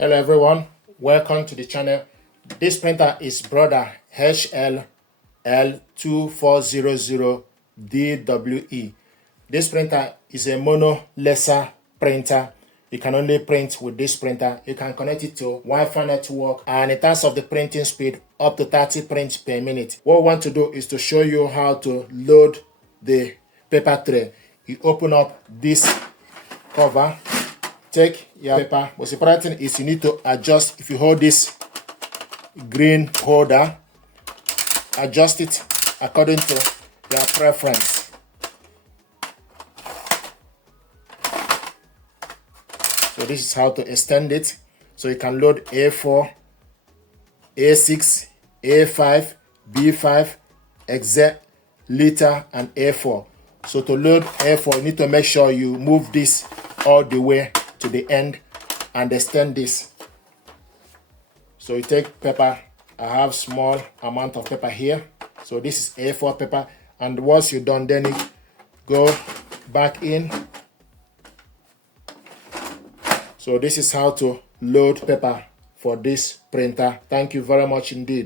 Hello everyone, welcome to the channel. This printer is Brother HL-L2400DWE. This printer is a mono laser printer. You can only print with this printer. You can connect it to Wi-Fi network, and in terms of the printing speed, up to 30 prints per minute. What we want to do is to show you how to load the paper tray. You open up this cover, take your paper. What's important is you need to adjust. If you hold this green holder, adjust it according to your preference. So this is how to extend it. So you can load A4, A6, A5, B5, XZ, liter, and A4. So to load A4, you need to make sure you move this all the way to the end and extend this. So you take paper. I have small amount of paper here. So this is A4 paper, and once you're done, then you go back in. So this is how to load paper for this printer. Thank you very much indeed.